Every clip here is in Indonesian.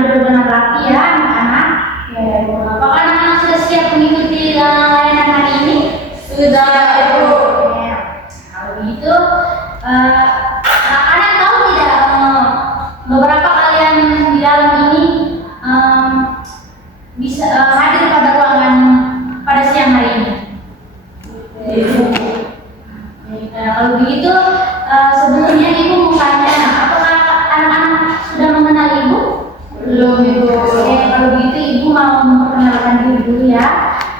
benar-benar rapi ya anak-anak. Ya, Ibu. Apakah anak-anak sudah siap mengikuti layanan hari ini? Sudah, Ibu. Ya. Kalau begitu, anak-anak tahu tidak beberapa kalian di dalam ini bisa hadir pada ruangan pada siang hari ini? Kalau begitu, sebelumnya Ibu mau tanya, apakah anak-anak sudah mengenal Ibu? Belum, Ibu. Oke, kalau begitu Ibu mau memperkenalkan diri dulu ya.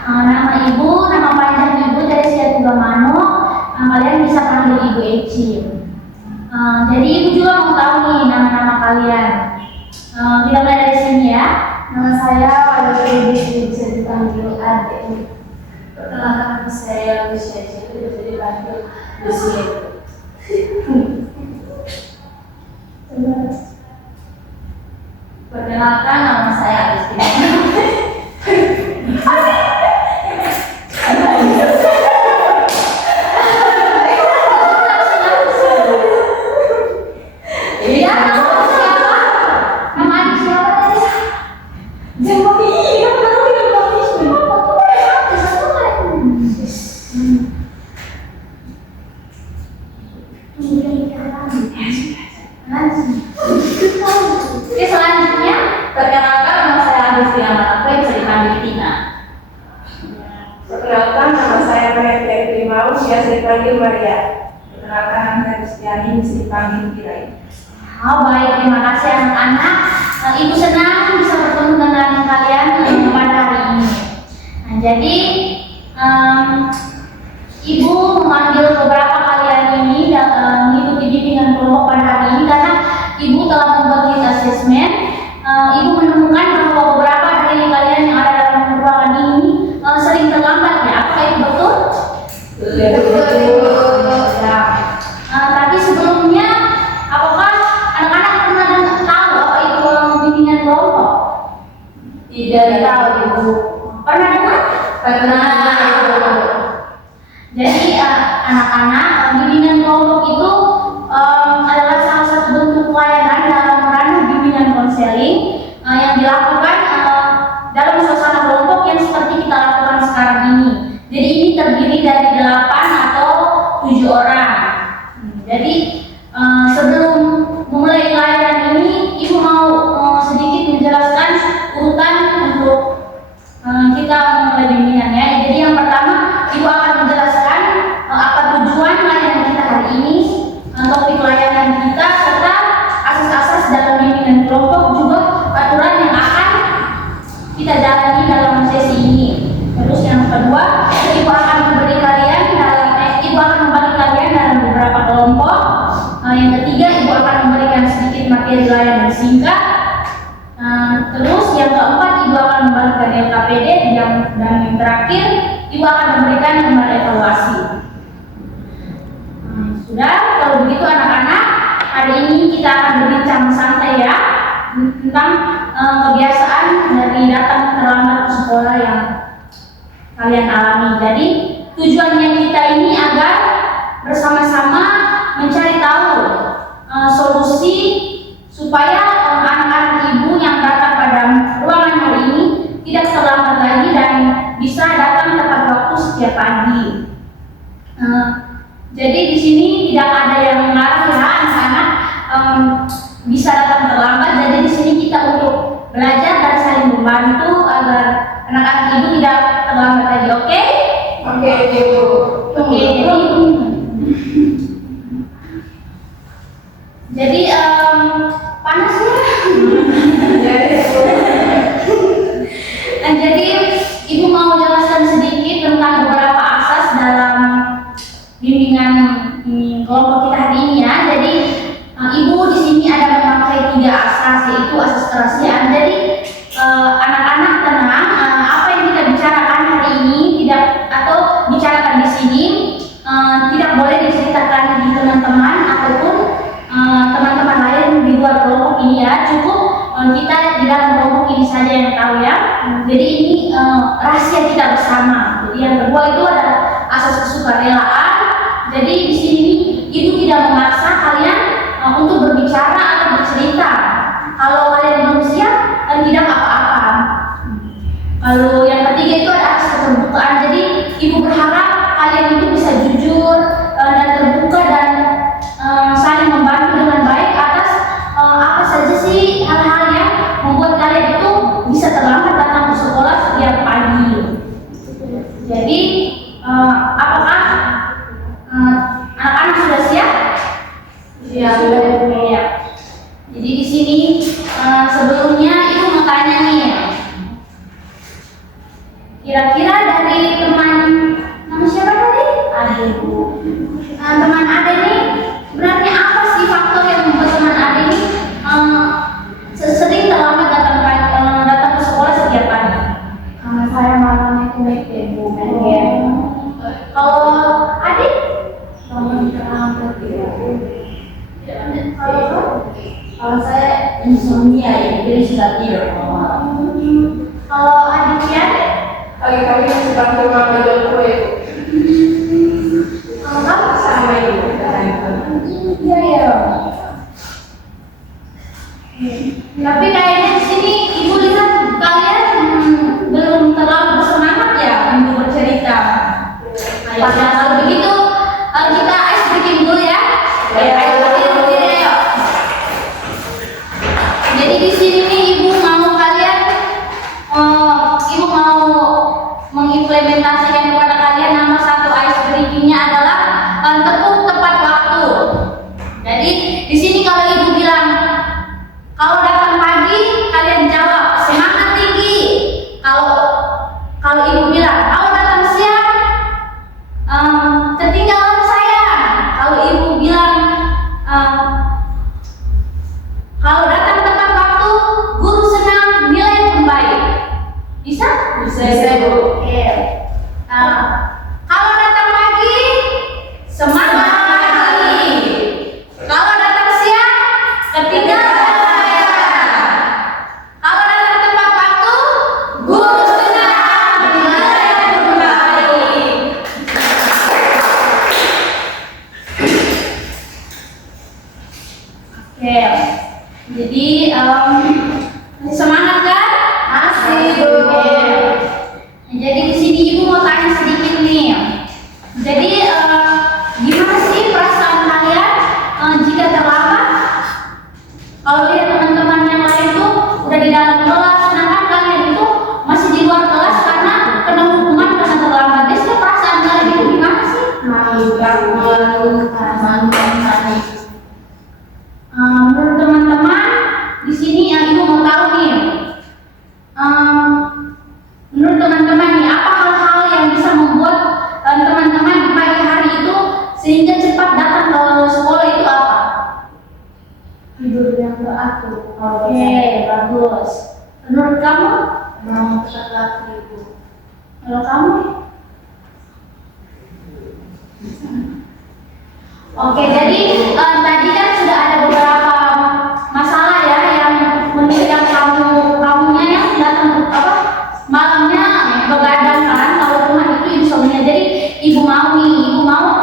Nama Ibu, nama panjang Ibu Teresia Tugamano. Kalian bisa panggil Ibu Eci. Jadi Ibu juga mau tahu nih nama-nama kalian. Kita mulai dari sini ya. Nama saya Wali bisa dipanggil Ade. Perkenalkan, saya Lucia Jadi bisa dipanggil Lucia. Perkenalkan, nama saya Agustina. Iya, nama siapa? Nama adik siapa tadi? Jangan iya, baru kita bagus. Oke, selanjutnya Perkenalkan, nama saya Agustina Manape, bisa dipanggil Tina. Perkenalkan, nama saya Maria Primau, biasa dipanggil Maria. Perkenalkan, nama saya Kristiani, bisa dipanggil Kirai. baik, terima kasih anak-anak. Ibu senang bisa bertemu dengan kalian pada hari ini. Nah, jadi Ibu memanggil beberapa kalian ini mengikuti bimbingan kelompok pada hari ini karena Ibu telah membuat lead assessment. Ibu menemukan bahwa beberapa dari kalian yang ada dalam ruangan ini sering terlambat ya. Apakah itu betul? Ya. Tapi sebelumnya, apakah anak-anak pernah tahu apa itu bimbingan kelompok? Tidak tahu, Ibu. Pernah dengar? Pernah. Jadi anak-anak, bimbingan kelompok itu adalah salah satu bentuk pelayanan dalam ranah bimbingan konseling yang dilakukan dalam suasana kelompok yang seperti kita lakukan sekarang ini. Jadi ini terdiri dari 8 atau 7 orang. Jadi sebelum memulai layanan ini, Ibu mau sedikit menjelaskan urutan untuk kita memulai bimbingannya. Jadi yang pertama, Ibu akan menjelaskan apa tujuan layanan kita hari ini, topik layanan kita, serta asas-asas dalam bimbingan kelompok, juga aturan yang akan kita jalani dalam sesi ini. Terus yang kedua, Ibu akan membagi kalian dalam beberapa kelompok. Yang ketiga, Ibu akan memberikan sedikit materi layanan singkat. Terus yang keempat, Ibu akan membagikan LKPD, dan yang terakhir, Ibu akan memberikan kembali evaluasi. Sudah, kalau begitu anak-anak, hari ini kita akan berbincang santai ya tentang kebiasaan dari datang terlambat ke sekolah yang kalian alami. Jadi tujuannya kita ini agar bersama-sama mencari tahu solusi supaya anak-anak Ibu yang datang pada ruangan hari ini tidak terlambat lagi dan bisa datang tepat waktu setiap pagi. Jadi di sini tidak ada yang melarang ya anak-anak bisa datang terlambat. Jadi di sini kita untuk belajar dan saling membantu agar anak-anak Ibu tidak terlambat lagi. Oke? Oke, Ibu. Oke, jadi panas ya. Jadi Ibu mau jelaskan sedikit tentang beberapa asas dalam bimbingan kelompok kita hari ini ya. Jadi Ibu di sini ada memakai 3 asas, yaitu asas kerahasiaan. Jadi anak-anak tenang, apa yang kita bicarakan hari ini atau bicarakan di sini tidak boleh diceritakan di teman-teman ataupun teman-teman lain di luar kelompok ini ya. Cukup kita di dalam kelompok ini saja yang tahu ya. Jadi ini rahasia kita bersama. Jadi yang kedua itu adalah asas kesukarelaan. Jadi di sini Ibu tidak memaksa kalian untuk berbicara atau bercerita. Kalau kalian belum siap, Kira-kira dari teman nama siapa tadi? Ade Bu. Teman Ade ini sebenarnya apa sih faktor yang membuat teman Ade ini sering terlambat datang ke sekolah setiap pagi? Karena saya malamnya itu main Bu, main game. Kalau Adik? Bangun terlambat Ibu. Kalau saya insomnia ya, jadi sudah tidur. Kalau adiknya? Pagi-pagi masih panggil mama jual kue. Kalau kamu? Sama ibu. Iya ya. Tapi kayaknya di sini ibu lihat kalian belum terlalu bersemangat ya untuk bercerita. Ayo, kalau begitu kita ice breaking dulu ya. Ice breaking dulu ya. Jadi di sini nih ibu mau kalian, ibu mau mengimplementasikan kepada kalian nama satu ice breakingnya adalah tepuk tepat waktu. Jadi di sini kalau ibu bilang kalau datang pagi kalian jawab semangat tinggi. Kalau ibu bilang kalau datang siang ketinggalan sayang. Kalau ibu bilang kalau datang tepat waktu guru senang nilai pun baik. Bisa? Bisa, Bu. Oke. Kalau datang pagi semangat pagi. Kalau datang siang ketinggalan sayang. Kalau datang tepat waktu guru senang nilai pun baik. Oke, jadi masih semangat kan? Masih, Bu. Oke. Jadi di sini ibu mau tanya sedikit nih. Jadi gimana sih perasaan kalian jika terlambat? Kalau lihat teman-teman yang lain tuh udah di dalam kelas, sedangkan kalian itu masih di luar kelas karena kena hukuman karena terlambat. Jadi perasaan kalian itu gimana sih? Malu, panik. Menurut teman-teman di sini yang ibu mau tahu nih, menurut teman-teman nih apa hal-hal yang bisa membuat teman-teman di pagi hari itu sehingga cepat datang ke sekolah itu apa? Tidur yang teratur. Oke, bagus. Menurut kamu? Bangun tepat waktu Ibu. Kalau kamu? Oke, jadi tadi kan sudah ada beberapa masalah ya yang kamunya yang datang malamnya begadang kan, kalau rumah itu insomnia. Jadi ibu mau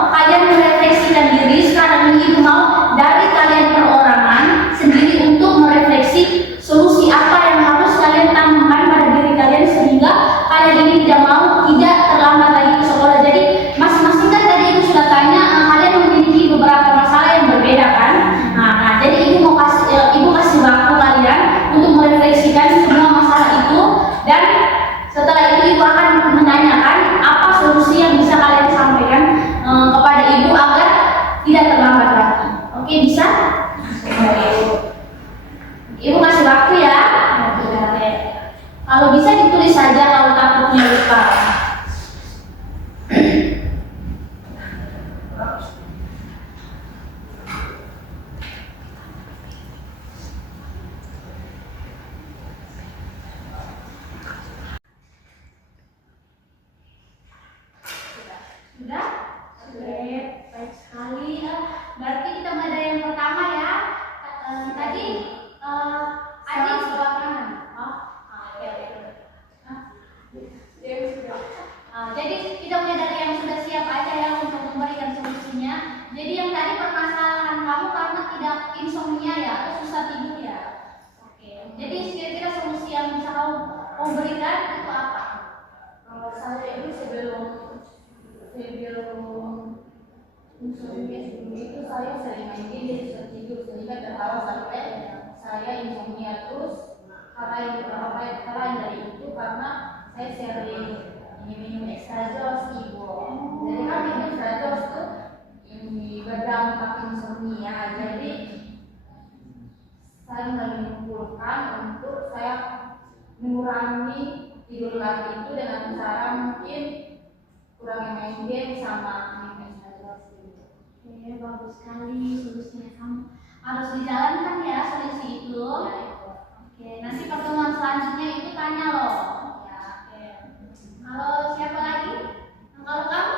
kalian merefleksikan diri sekarang ini. Ibu mau dari kalian perorangan sendiri untuk merefleksi solusi apa yang harus kalian tanamkan pada diri kalian sehingga kalian ini tidak terlambat lagi ke sekolah. Jadi masing-masing kan tadi ibu sudah tanya kalian memiliki beberapa masalah yang berbeda kan. Nah, jadi ibu kasih waktu kalian untuk merefleksikan semua masalah itu, dan setelah itu ibu akan menanyakan apa solusi yang bisa kalian sampaikan kepada ibu agar tidak terlambat lagi. Oke, bisa? Ibu kasih waktu ya. Oke. Kalau bisa ditulis saja kalau takutnya lupa. Sudah? Baik sekali. Berarti kita mulai dari yang pertama ya. Tadi adik sebelah kanan. Oke. Jadi kita mulai dari yang sudah siap aja ya untuk memberikan solusinya. Jadi yang tadi permasalahan kamu karena tidak insomnia ya atau susah tidur ya. Oke. Jadi kira-kira solusi yang bisa kamu berikan itu apa? Kalau saya ini sebelum insomnia itu saya sering main game dan susah tidur sehingga terbawa sampai saya insomnia terus. Karena dari itu karena saya sering minum extra jos Ibu. Jadi kan minum extra jos tuh ini berdampak insomnia. Jadi saya menyimpulkan untuk saya mengurangi tidur lagi itu dengan cara mungkin kurangi main game sama main gitu. Oke, bagus sekali solusinya. Kamu harus dijalankan ya solusi itu. Ya, itu. Oke, nanti pertemuan selanjutnya itu tanya loh. Ya, oke. Kalau siapa lagi? Kalau kamu?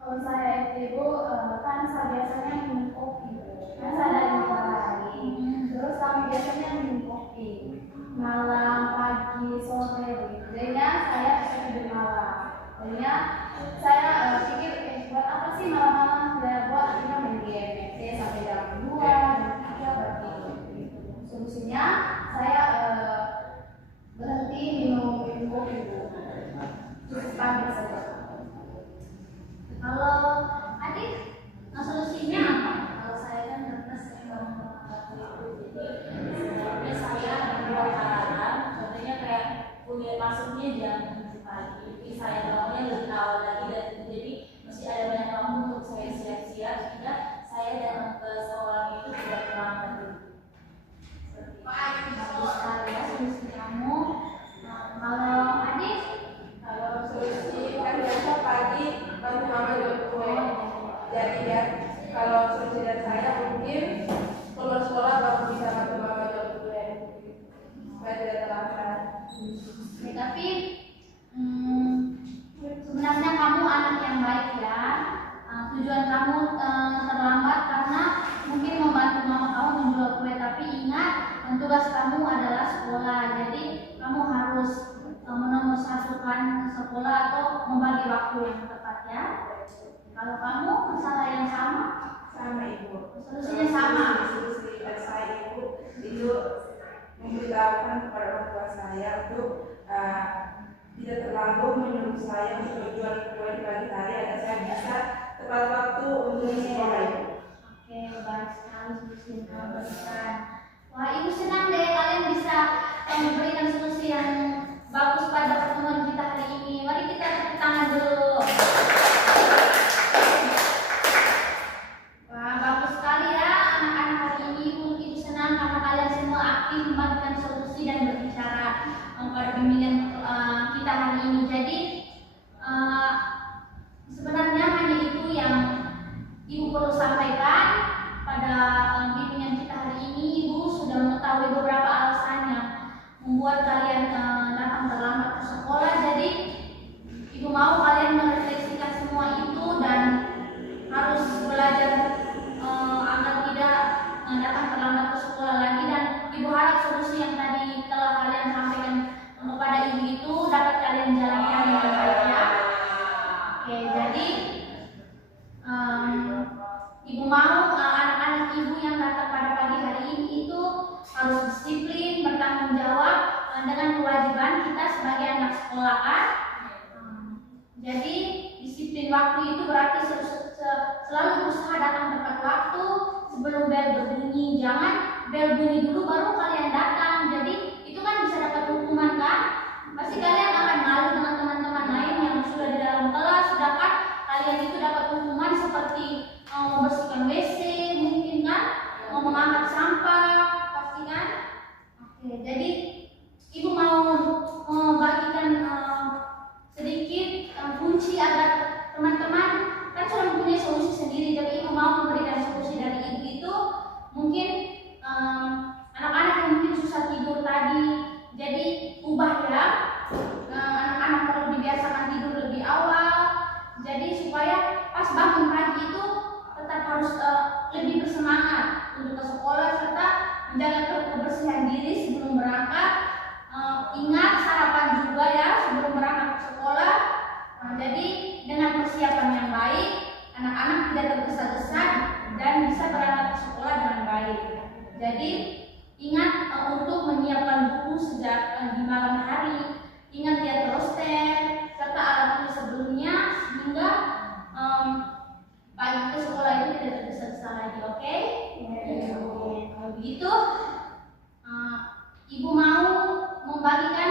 Kalau saya itu Bu, kan saya biasanya minum kopi. Kan saya dari Malang. Terus kami biasanya minum kopi malam, pagi, sore begitu. Jadinya saya suka tidur malam. Jadinya saya pikir buat apa sih malam-malam ya, buat kita main game sampai jam 2, jam 3 berarti. Solusinya saya berhenti minum kopi Bu. Cukup pagi saja. Kalau adik, solusinya apa? Kalau saya kan karena saya bangun waktu itu, jadi sebenarnya saya membuat alarm, contohnya kayak kuliah masuknya jam 7 pagi, jadi saya bangunnya lebih awal lagi dan jadi masih ada banyak waktu untuk saya siap-siap sehingga saya datang ke sekolah itu tidak terlambat dulu. Bagus sekali ya solusi kamu. Kalau adik, Kalau solusi kan biasa pagi bantu mama jual kue, jadi ya kalau solusi dari saya mungkin keluar sekolah baru bisa bantu mama jual kue supaya tidak terlambat. tapi sebenarnya kamu anak yang baik ya. Tujuan kamu terlambat karena mungkin membantu mama kamu menjual kue, tapi ingat tugas kamu adalah sekolah. Jadi kamu harus menomorsatukan sekolah atau membagi waktu yang tepat ya. Kalau kamu masalah yang sama Ibu. solusinya sama. Solusi dari saya itu memberitahukan kepada orang tua saya untuk tidak terlalu menyuruh saya untuk berjualan kue di pagi hari agar saya bisa tepat waktu untuk sekolah itu. Oke, baik sekali solusi yang kamu berikan. Wah, ibu senang deh kalian bisa memberikan solusi yang bagus pada pertemuan kita hari ini. Mari kita tepuk tangan dulu. Wah, bagus sekali ya anak-anak hari ini. Ibu senang karena kalian semua aktif membagikan solusi dan berbicara pada bimbingan kita hari ini. Jadi sebenarnya hanya itu yang ibu perlu sampaikan pada bimbingan kita hari ini. Ibu sudah mengetahui beberapa alasan yang membuat kalian datang terlambat ke sekolah. Jadi ibu mau kalian merefleksikan semua itu dan harus belajar agar tidak datang terlambat ke sekolah lagi. Dan ibu harap solusi yang tadi telah kalian sampaikan kepada ibu itu dapat kalian jalankan dengan baik ya. Oke, jadi ibu mau anak-anak ibu yang datang pada pagi hari ini itu harus disiplin, bertanggung jawab dengan kewajiban kita sebagai anak sekolah kan. Jadi disiplin waktu itu berarti selalu berusaha datang tepat waktu sebelum bel berbunyi. Jangan bel bunyi dulu baru kalian datang. Jadi itu kan bisa dapat hukuman kan. Pasti kalian akan malu dengan teman-teman lain yang sudah di dalam kelas, sedangkan kalian itu dapat hukuman seperti membersihkan WC mungkin kan, mengangkat sampah pasti kan. Oke, jadi ibu mau membagikan sedikit kunci agar teman-teman kan sudah mempunyai solusi sendiri. Jadi ibu mau memberikan solusi dari ibu itu mungkin anak-anak yang mungkin susah tidur tadi, jadi ubah ya. Anak-anak perlu dibiasakan tidur lebih awal. Jadi supaya pas bangun pagi itu tetap harus lebih bersemangat untuk ke sekolah serta menjaga kebersihan diri sebelum berangkat. Ingat sarapan juga ya sebelum berangkat ke sekolah. Jadi dengan persiapan yang baik, anak-anak tidak tergesa-gesa dan bisa berangkat ke sekolah dengan baik. Jadi ingat untuk menyiapkan buku sejak di malam hari. Ingat lihat roster serta alat tulis sebelumnya sehingga pagi ke sekolah itu tidak tergesa-gesa lagi. Oke? Kalau begitu, ibu mau membagikan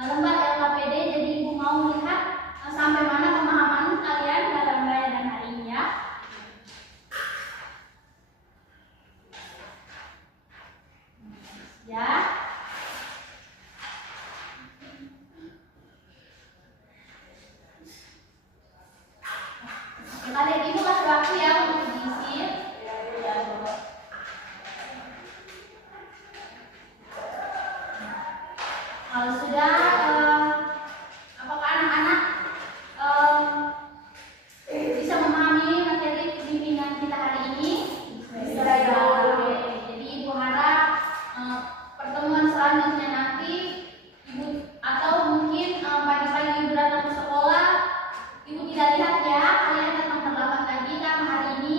lembar LKPD. Jadi ibu mau melihat sampai mana pemahaman kalian dalam raya dan hari ini ya. Ya. Kalau sudah, apakah anak-anak bisa memahami materi bimbingan kita hari ini? Bisa. Oke. Jadi Ibu harap pertemuan selanjutnya nanti Ibu atau mungkin pagi-pagi Ibu datang ke sekolah, Ibu tidak lihat ya kalian datang terlambat lagi, karena hari ini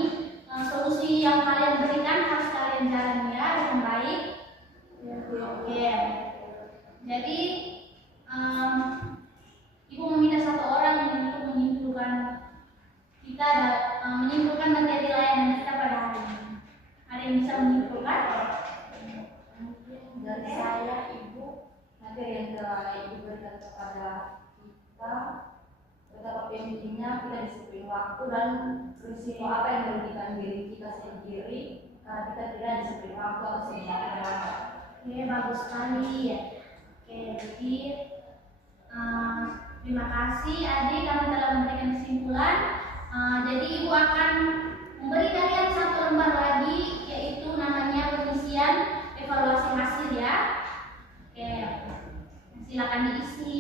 solusi yang kalian berikan harus kalian jalani ya dengan baik. Oke. Jadi Ibu meminta satu orang untuk menyimpulkan menyimpulkan materi layanan kita pada hari ini. Ada yang bisa menyimpulkan? Dari saya, Ibu, materi yang telah Ibu berikan kepada kita, betapa pentingnya kita disiplin waktu dan risiko apa yang merugikan diri kita sendiri karena kita tidak disiplin waktu atau sebenarnya. Oke, bagus sekali ya. Oke, jadi terima kasih Adik karena telah memberikan kesimpulan. Jadi Ibu akan memberi kalian satu lembar lagi, yaitu namanya pengisian evaluasi hasil ya. Oke, silakan diisi.